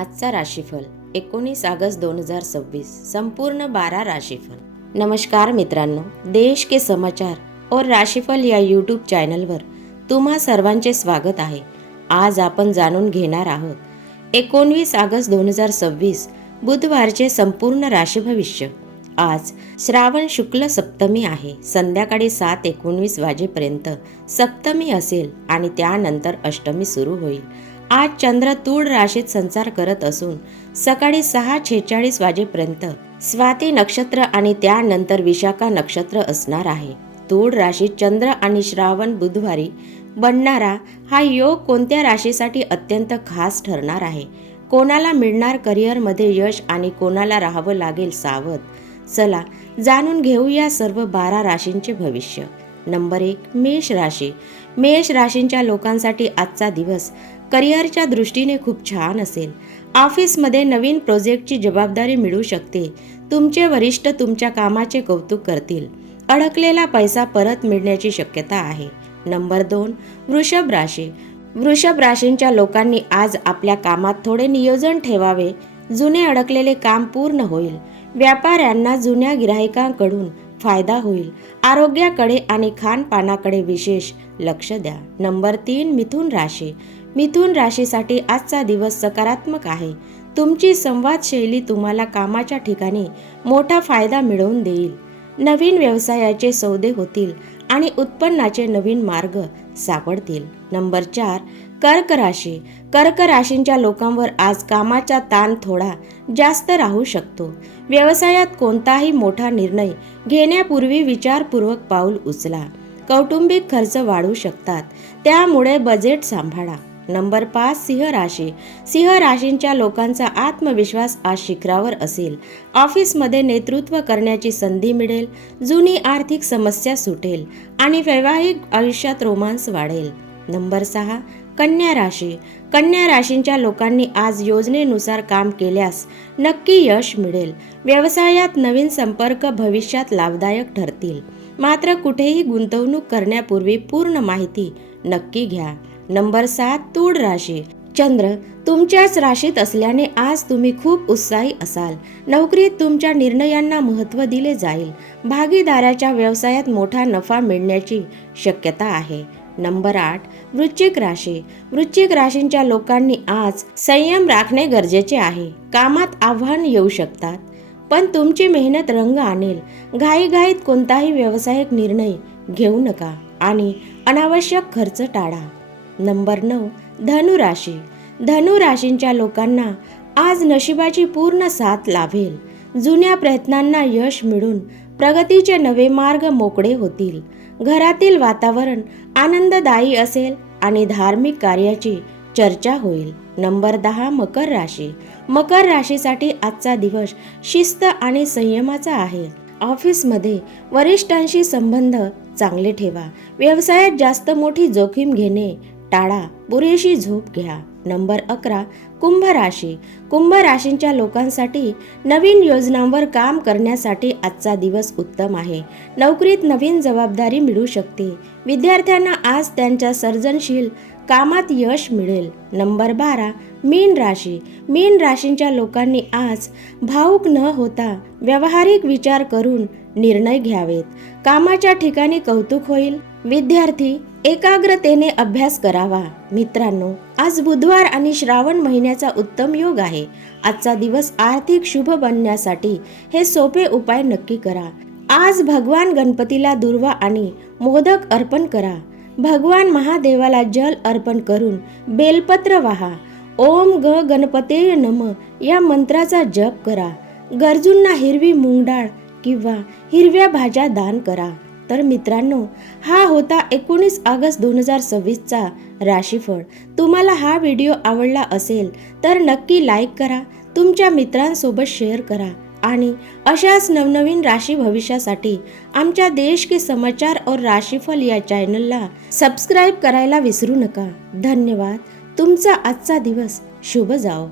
आजचा राशीफल 19 ऑगस्ट 2026 संपूर्ण 12 राशीफल। नमस्कार मित्रांनो, देश के समाचार और राशीफल या यूट्यूब चॅनलवर तुम्हा सर्वांचे स्वागत आहे। आज आपण जाणून घेणार आहोत 19 ऑगस्ट 2026 बुधवारचे संपूर्ण राशी भविष्य। आज श्रावण शुक्ल सप्तमी आहे। संध्याकाळी 7:19 वाजेपर्यंत सप्तमी असेल आणि त्यानंतर अष्टमी सुरू होईल। आज चंद्र तूळ राशीत संचार करत असून सकाळी 6:46 वाजेपर्यंत स्वाती नक्षत्र आणि त्यानंतर विशाखा नक्षत्र असणार आहे। तूळ राशीत चंद्र आणि श्रावण बुधवारी बनणारा हा योग कोणत्या राशीसाठी अत्यंत खास ठरणार आहे? कोणाला मिळणार करिअरमध्ये यश आणि कोणाला राहावं लागेल सावध? चला जाणून घेऊया सर्व 12 राशींचे भविष्य। नंबर 1, मेष राशी। मेष राशींच्या लोकांसाठी आजचा दिवस करिअरच्या दृष्टीने खूप छान असेल। ऑफिसमध्ये नवीन प्रोजेक्टची जबाबदारी मिळू शकते। तुमचे वरिष्ठ तुमच्या कामाचे कौतुक करतील। अडकलेला पैसा परत मिळण्याची शक्यता आहे। नंबर 2, वृषभ राशी। वृषभ राशींच्या लोकांनी आज आपल्या कामात थोडे नियोजन ठेवावे। जुने अडकलेले काम पूर्ण होईल। व्यापाऱ्यांना जुन्या गिराहिकांकडून फायदा होईल। आरोग्याकडे आणि खानपानाकडे विशेष लक्ष द्या। नंबर 3, मिथुन राशी। मिथुन राशीसाठी आजचा दिवस सकारात्मक आहे। तुमची संवाद शैली तुम्हाला कामाच्या ठिकाणी मोठा फायदा मिळवून देईल। नवीन व्यवसायाचे सौदे होतील आणि उत्पन्नाचे नवीन मार्ग सापडतील। नंबर 4, कर्क राशी। कर्क राशींच्या लोकांवर आज कामाचा ताण थोडा जास्त राहू शकतो। व्यवसायात कोणताही मोठा निर्णय घेण्यापूर्वी विचारपूर्वक पाऊल उचला। कौटुंबिक खर्च वाढू शकतात, त्यामुळे बजेट सांभाळा। नंबर 5, सिंह राशी। सिंह राशींच्या लोकांचा आत्मविश्वास आज शिखरावर असेल। ऑफिसमध्ये नेतृत्व करण्याची संधी मिळेल। जुनी आर्थिक समस्या सुटेल आणि वैवाहिक आयुष्यात रोमांस वाढेल। नंबर 6, कन्या राशी। कन्या राशींच्या लोकांनी आज योजनेनुसार काम केल्यास नक्की यश मिळेल। व्यवसायात नवीन संपर्क भविष्यात लाभदायक ठरतील। मात्र कुठेही गुंतवणूक करण्यापूर्वी पूर्ण माहिती नक्की घ्या। नंबर 7, तुळ राशी। चंद्र तुमच्याच राशीत असल्याने आज तुम्ही खूप उत्साही असाल। नोकरीत तुमच्या निर्णयांना महत्त्व दिले जाईल। भागीदाराच्या व्यवसायात मोठा नफा मिळण्याची शक्यता आहे। नंबर 8, वृश्चिक राशी। वृश्चिक राशींच्या लोकांनी आज संयम राखणे गरजेचे आहे। कामात आव्हान येऊ शकतात, पण तुमची मेहनत रंग आणेल। घाईघाईत कोणताही व्यावसायिक निर्णय घेऊ नका आणि अनावश्यक खर्च टाळा। नंबर 9, धनु राशी। धनु राशींच्या लोकांना आज नशिबाची पूर्ण साथ लाभेल। जुन्या प्रयत्नांना यश मिळून प्रगतीचे नवे मार्ग मोकळे होतील। घरातील वातावरण आनंददायी असेल आणि धार्मिक कार्याची चर्चा होईल। नंबर 10, मकर राशी। मकर राशीसाठी आजचा दिवस शिस्त आणि संयमाचा आहे। ऑफिसमध्ये वरिष्ठांशी संबंध चांगले ठेवा। व्यवसायात जास्त मोठी जोखीम घेणे टाळा। पुरेशी झोप घ्या। नंबर 11, कुंभ राशी। कुंभ राशींच्या लोकांसाठी नवीन योजनांवर काम करण्यासाठी आजचा दिवस उत्तम आहे। नोकरीत नवीन जबाबदारी मिळू शकते। विद्यार्थ्यांना आज त्यांच्या सर्जनशील कामात यश मिळेल। नंबर 12, मीन राशी। मीन राशींच्या लोकांनी आज भावुक न होता व्यावहारिक विचार करून निर्णय घ्यावेत। कामाच्या ठिकाणी कौतुक होईल। विद्यार्थी एकाग्रतेने अभ्यास करावा। मित्रांनो, आज बुधवार आणि श्रावण महिन्याचा उत्तम योग आहे। आजचा दिवस आर्थिक शुभ बनण्यासाठी हे सोपे उपाय नक्की करा। आज भगवान गणपतीला दुर्वा आणि मोदक अर्पण करा। भगवान महादेवाला जल अर्पण करून बेलपत्र वाहा। ओम गणपतेय नमः या मंत्राचा जप करा। गरजूंना हिरवी मूग डाळ किंवा हिरव्या भाज्या दान करा। तर मित्रांनो, हा होता 19 ऑगस्ट 2026 चा राशीफळ। तुम्हाला हा व्हिडिओ आवडला असेल तर नक्की लाईक करा, तुमच्या मित्रांसोबत शेअर करा आणि अशाच नवनवीन राशी भविष्यासाठी आमच्या देश के समाचार और राशीफल या चॅनलला सबस्क्राईब करायला विसरू नका। धन्यवाद। तुमचा आजचा दिवस शुभ जाओ।